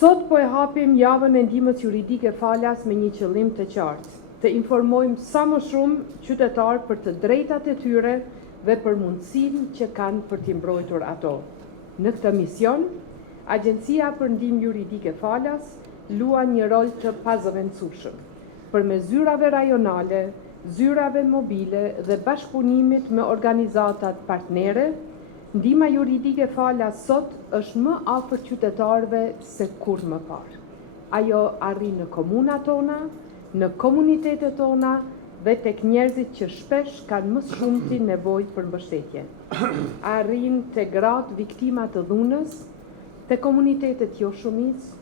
Sot po e hapim javën e ndihmës juridike falas me një qëllim të qartë, të informojmë sa më shumë qytetarë për të drejtat e tyre dhe për mundësinë që kanë për t'i mbrojtur ato. Në këtë mision, Agjencia për Ndihmë Juridike Falas luan një rol të pazëvendësueshëm për me zyrave rajonale, zyrave mobile dhe bashkëpunimit me organizatat partnere. Ndihma juridike falas sot është më afër qytetarëve se kur më parë. Ajo arrin në komunat tona, në komunitetet tona dhe tek njerëzit që shpesh kanë më shumti nevojë për mbështetje. Arrin te gratë viktima të dhunës, te komunitetet joshumisë,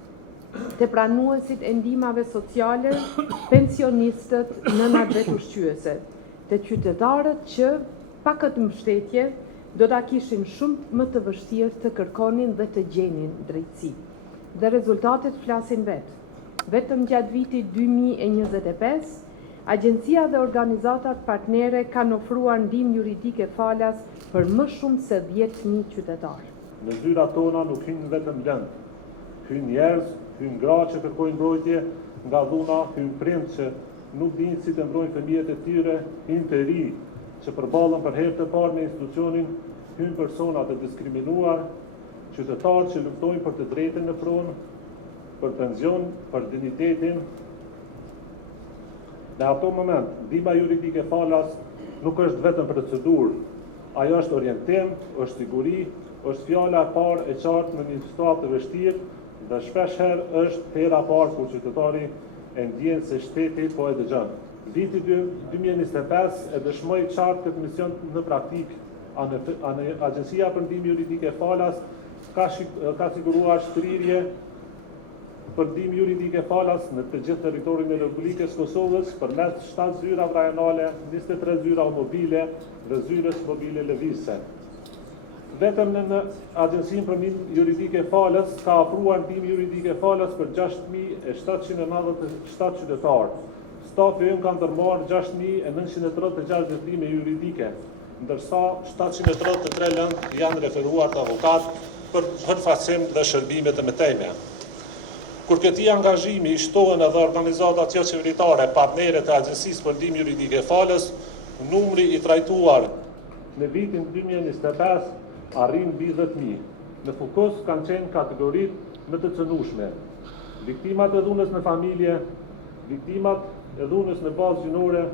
te pranuesit e ndihmave sociale, pensionistët, nënat dhe ushqyese, te qytetarët që pa këtë mbështetje do ta kishin shumë më të vështirë të kërkonin dhe të gjenin drejtësi. Dhe rezultatet flasin vetë. Vetëm gjatë vitit 2025, Agjencia dhe organizatat partnere kanë ofruar ndihmë juridike falas për më shumë se 10.000 qytetarë. Në zyrat tona nuk hynë vetëm lëndë, hynë njerëz, hynë gra që kërkojnë mbrojtje nga dhuna, hynë prind që nuk dinë si të mbrojnë fëmijët e tyre, hynë të ri që përballen për herë të parë me institucionin, hynë persona të diskriminuar, qytetarë që luftojnë për të drejtën në pronë, për pension, për dignitetin. Në ato moment, ndihma juridike falas nuk është vetëm procedurë, ajo është orientim, është siguri, është fjala e parë e qartë në një situatë të vështirë dhe shpesh herë është hera parë kur qytetari e ndjen se shteti po e dëgjon. Viti 2025 e dëshmoi qartë këtë mision në praktikë. Agjencia për Ndihmë Juridike Falas ka siguruar shkrirje për ndihmë juridike falas në të gjithë territorin e Republikës Kosovës përmes 7 zyra rajonale, 23 zyra mobile dhe zyrës mobile lëvizëse. Vetëm në Agjencinë për Ndihmë Juridike Falas ka ofruar ndihmë juridike falas për 6.797 qytetarë. Stafi ynë ka ndërmarrë 6.936 veprime juridike, ndërsa 733 lëndë janë referuar të avokat për përfaqësim dhe shërbime të mëtejme. Kur këtij angazhimi i shtohen edhe organizatat jo qeveritare, partnerët e Agjencisë për Ndihmë Juridike Falas, numri i trajtuar në vitin 2025 arrin mbi 10.000. Në fokus kanë qenë kategoritë më të cënueshme: viktimat e dhunës në familje, viktimat e dhunës në bazë gjinore,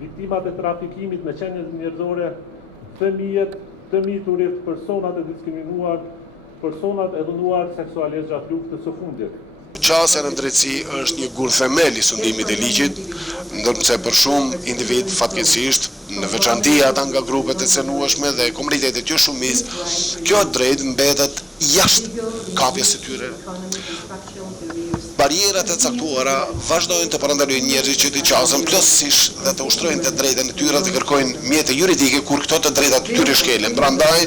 viktimat e trafikimit me qenie njerëzore, fëmijët, të miturit, personat e diskriminuar, personat e dhunuar seksualisht gjatë luftës së fundit. Qasja në drejtësi është një gur themel i sundimit e ligjit, ndërsa për shumë individ fatkeqësisht, në veçanti ata nga grupet e cënueshme dhe komunitetet joshumisë, kjo drejt mbetet jashtë kapjes së tyre. Barierat e caktuara vazhdojnë të parandalojnë njerëzit që të qasen plotësisht dhe të ushtrojnë të drejtën e tyre të kërkojnë mjete juridike kur këto të drejtat të tyre shkelen. Prandaj,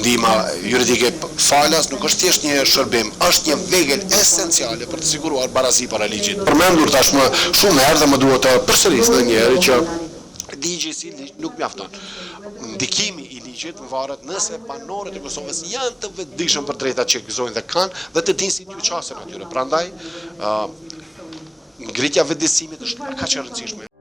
ndihma juridike falas nuk është thjesht një shërbim, është një vegël esenciale për të siguruar barazi para ligjit. Përmendur tashmë shumë herë dhe më duhet të përsëris edhe një herë që ligji si ligj nuk mjafton. Ndikimi i ligjit varet nëse banorët e Kosovës janë të vetëdijshëm për drejtat që gëzojnë dhe kanë dhe të dinë si t'ju qasen atyre. Prandaj, ngritja vetëdijsimit është kaq e rëndësishme.